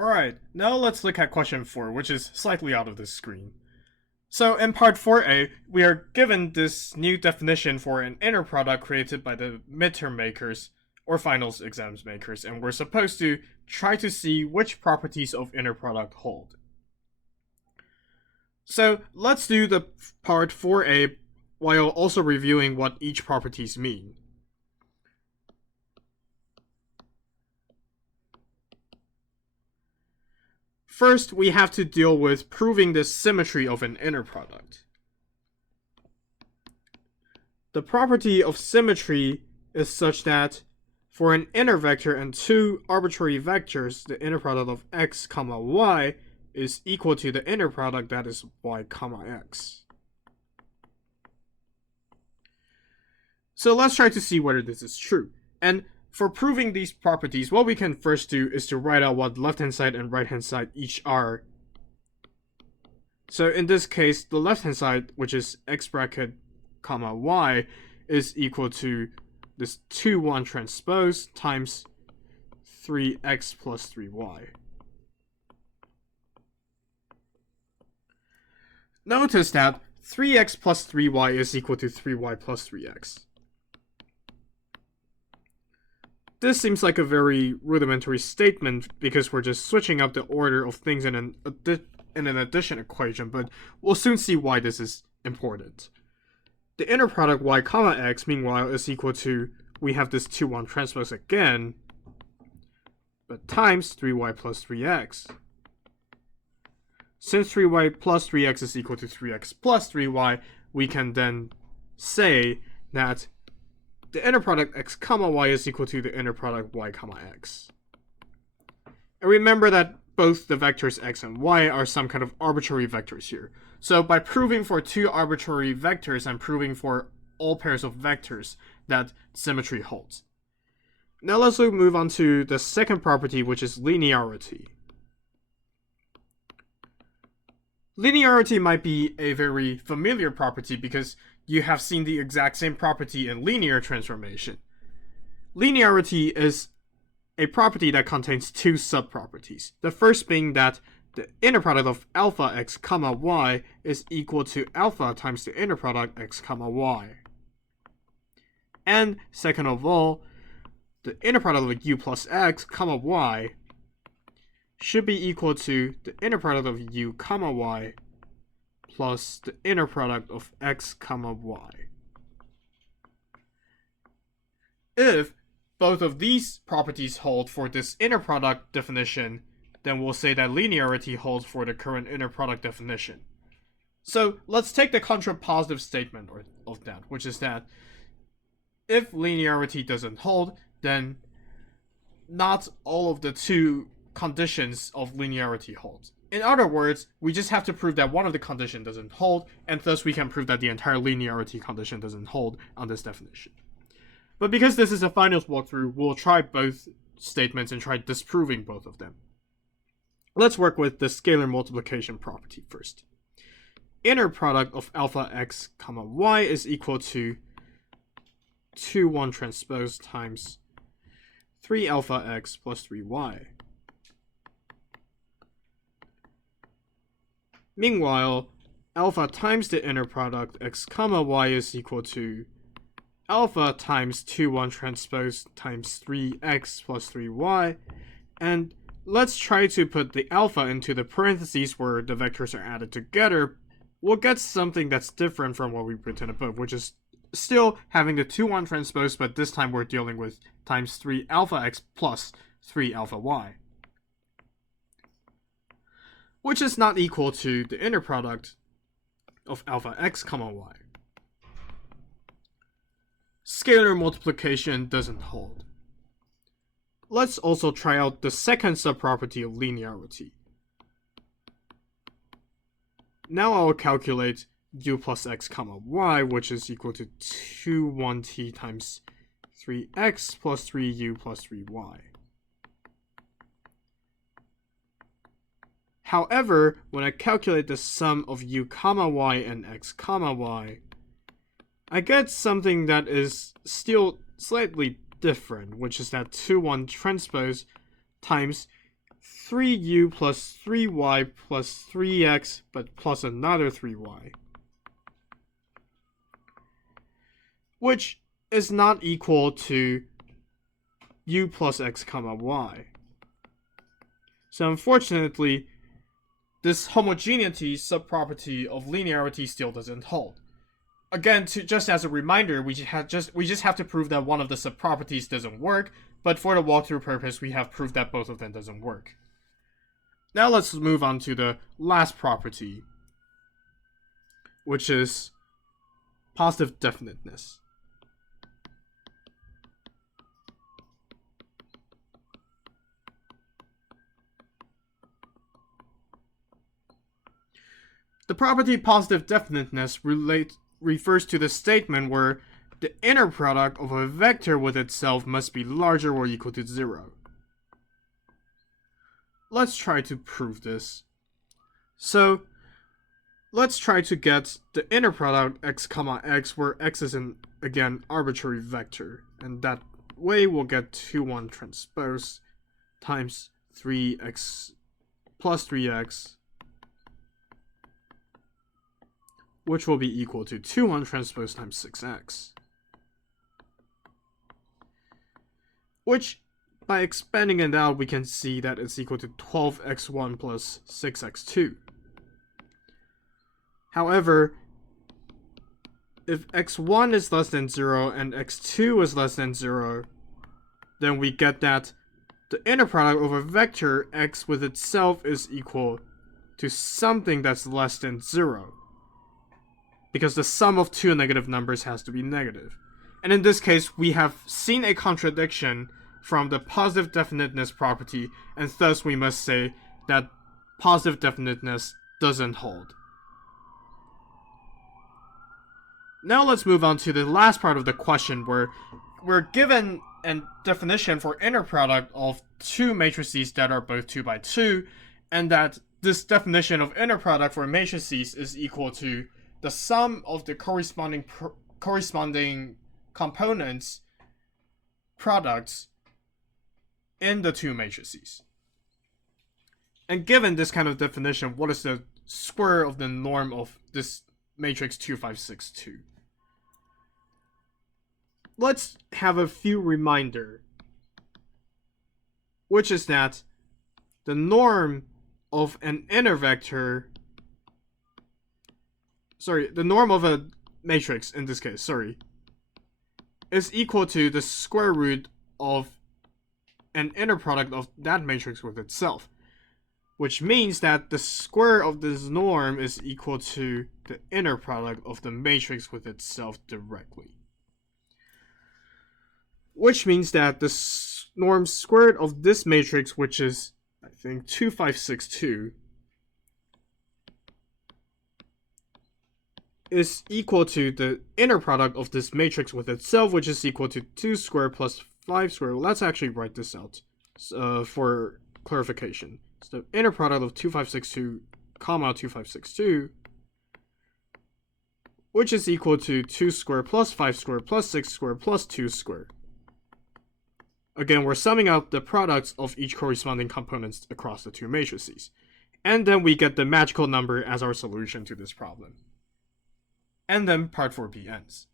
Alright, now let's look at question 4, which is slightly out of this screen. So in part 4a, we are given this new definition for an inner product created by the midterm makers, or finals exams makers, and we're supposed to try to see which properties of inner product hold. So let's do the part 4a while also reviewing what each properties mean. First, we have to deal with proving the symmetry of an inner product. The property of symmetry is such that for an inner vector and two arbitrary vectors, the inner product of x, y is equal to the inner product that is y, x. So let's try to see whether this is true. And for proving these properties, what we can first do is to write out what left-hand side and right-hand side each are. So in this case, the left-hand side, which is x bracket, y, is equal to this 2-1 transpose times 3x plus 3y. Notice that 3x plus 3y is equal to 3y plus 3x. This seems like a very rudimentary statement because we're just switching up the order of things in an addition equation, but we'll soon see why this is important. The inner product y, x, meanwhile, is equal to, we have this 2-1 transpose again, but times 3y plus 3x. Since 3y plus 3x is equal to 3x plus 3y, we can then say that the inner product x, y is equal to the inner product y, x. And remember that both the vectors x and y are some kind of arbitrary vectors here. So by proving for two arbitrary vectors and proving for all pairs of vectors, that symmetry holds. Now let's move on to the second property, which is linearity. Linearity might be a very familiar property because you have seen the exact same property in linear transformation. Linearity is a property that contains two subproperties. The first being that the inner product of alpha x, y is equal to alpha times the inner product x, y. And second of all, the inner product of u plus x, y should be equal to the inner product of u, y plus the inner product of x, y. If both of these properties hold for this inner product definition, then we'll say that linearity holds for the current inner product definition. So let's take the contrapositive statement of that, which is that if linearity doesn't hold, then not all of the two conditions of linearity hold. In other words, we just have to prove that one of the conditions doesn't hold, and thus we can prove that the entire linearity condition doesn't hold on this definition. But because this is a finals walkthrough, we'll try both statements and try disproving both of them. Let's work with the scalar multiplication property first. Inner product of alpha x, y is equal to 2-1 transpose times 3 alpha x plus 3y. Meanwhile, alpha times the inner product x, y is equal to alpha times 2-1 transpose times 3x plus 3y. And let's try to put the alpha into the parentheses where the vectors are added together. We'll get something that's different from what we've written above, which is still having the 2-1 transpose, but this time we're dealing with times 3 alpha x plus 3 alpha y, which is not equal to the inner product of alpha x, y. Scalar multiplication doesn't hold. Let's also try out the second subproperty of linearity. Now I'll calculate u plus x, y, which is equal to 2-1t times 3x plus 3u plus 3y. However, when I calculate the sum of u, y and x, y, I get something that is still slightly different, which is that 2-1 transpose times 3u plus 3y plus 3x, but plus another 3y, which is not equal to u plus x comma y. So unfortunately, this homogeneity subproperty of linearity still doesn't hold. Again, just as a reminder, we just have to prove that one of the subproperties doesn't work, but for the walkthrough purpose, we have proved that both of them doesn't work. Now let's move on to the last property, which is positive definiteness. The property positive definiteness refers to the statement where the inner product of a vector with itself must be larger or equal to 0. Let's try to prove this. So, let's try to get the inner product x comma x, where x is an, again, arbitrary vector. And that way we'll get 2, 1 transpose times 3x plus 3x, which will be equal to 2, 1 transpose times 6x. Which, by expanding it out, we can see that it's equal to 12x1 plus 6x2. However, if x1 is less than 0 and x2 is less than 0, then we get that the inner product of a vector x with itself is equal to something that's less than 0. Because the sum of two negative numbers has to be negative. And in this case, we have seen a contradiction from the positive definiteness property, and thus we must say that positive definiteness doesn't hold. Now let's move on to the last part of the question, where we're given a definition for inner product of two matrices that are both 2 by 2, and that this definition of inner product for matrices is equal to the sum of the corresponding components products in the two matrices. And given this kind of definition, what is the square of the norm of this matrix 2, 5, 6, 2? Let's have a few reminder, which is that the norm of an inner vector, the norm of a matrix in this case, is equal to the square root of an inner product of that matrix with itself. Which means that the square of this norm is equal to the inner product of the matrix with itself directly. Which means that the norm squared of this matrix, which is, I think, 2, 5, 6, 2, is equal to the inner product of this matrix with itself, which is equal to 2 squared plus 5 squared. Well, let's actually write this out for clarification. So the inner product of 2562, comma 2562, which is equal to 2 squared plus 5 squared plus 6 squared plus 2 squared. Again, we're summing out the products of each corresponding components across the two matrices. And then we get the magical number as our solution to this problem. And then part 4b ends.